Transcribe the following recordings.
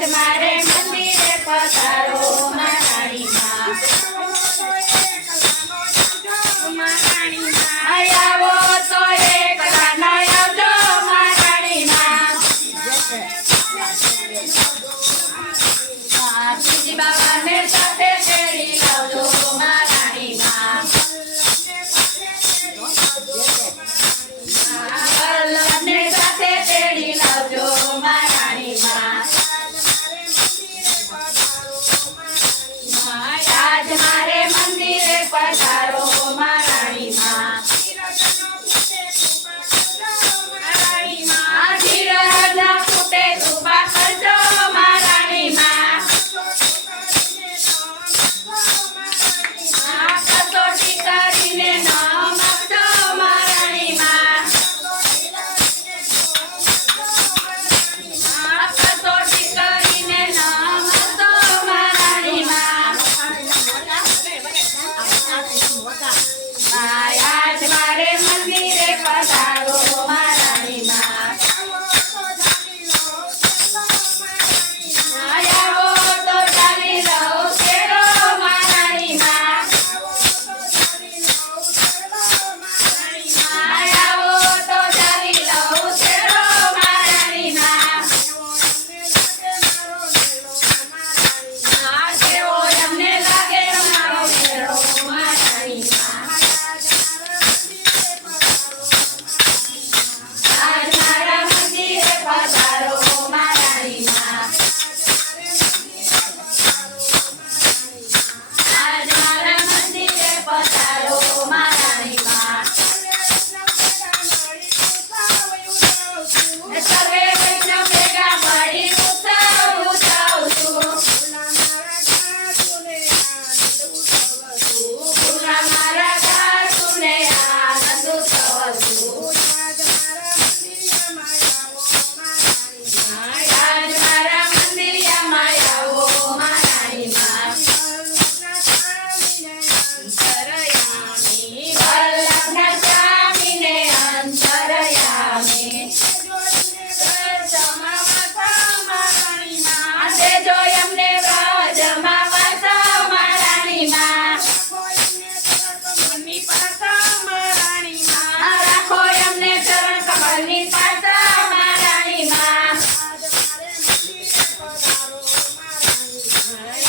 આજ મારે મંદિરે પધારો મહારાણી માં આવો તો એકલા ન આવજો મહારાણી માં બીજી બાબાને સાથે તેડી લાવજો મહારાણી માં વલ્લભને સાથે તેડી લાવજો મહારાણી માં આજ મારે મંદિરે પધારો મહારાણી માં ધીરજ ન ફૂટે કૃપા કરજો મહારાણી માં કસોટી કરીને ન માગજો મહારાણી માં કસોટી કરીને ન માગજો મહારાણી માં આજ મારે મંદિરે પધારો મહારાણી માં આવો તો ચાલી રહો કેરો મહારાણી માં આવો તો ચાલી રહો કેરો મહારાણી માં કેવો એમને લાગે મારો કેરો મહારાણી માં આજ મારા મંદિરે પધારો મહારાણી માં આજ મારા મંદિરે પધારો મહારાણી માં સર્વે વૈષ્ણવ ભેગા મળી ઉત્સવ ઉજવશું પૂરા મારા સાસુને આનંદ ઉત્સવશું આજ મારા મંદિરમાં આવો મહારાણી માં અંતરયામી વલ્લભના સ્વામીને અંતરયામી દેજો એમને વ્રજમાં વાસો મહારાણી માં રાખો એમને ચરણ કમળની પાસો મહારાણી માં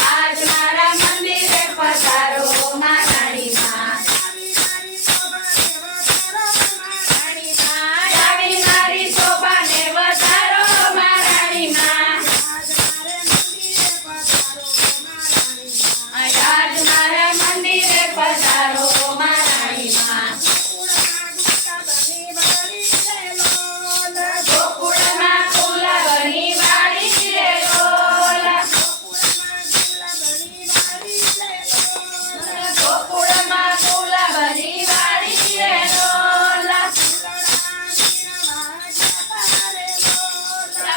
આજ મારા મંદિરે પધારો મહારાણી માં આવી મારી શોભાને વધારો મહારાણી માં આજ મારા મંદિરે પધારો મહારાણી માં ગોકુળમાં ફૂલવની વાડી રે લોલ ગોકુળમાં ફૂલવની વાડી રે લોલ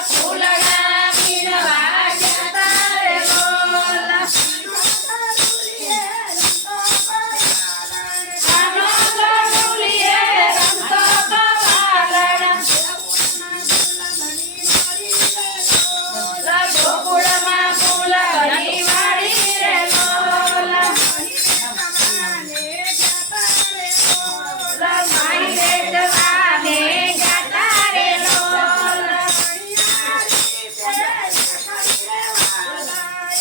ફૂલડા મીણવા જતા રે લોલ આનંદ ડુલીએ રમતો ગવાલણ ગોકુળમાં ફૂલવની વાડી રે લોલ માઈ રે જવાને ગાતા રે લોલ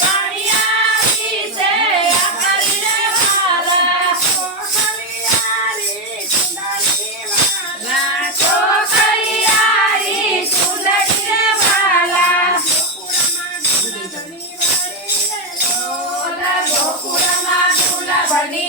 પાણીયારી છે આકરી રે વાલા ચોખલિયારી સુંદરી રે વાલા ગોકુળમાં ફૂલવની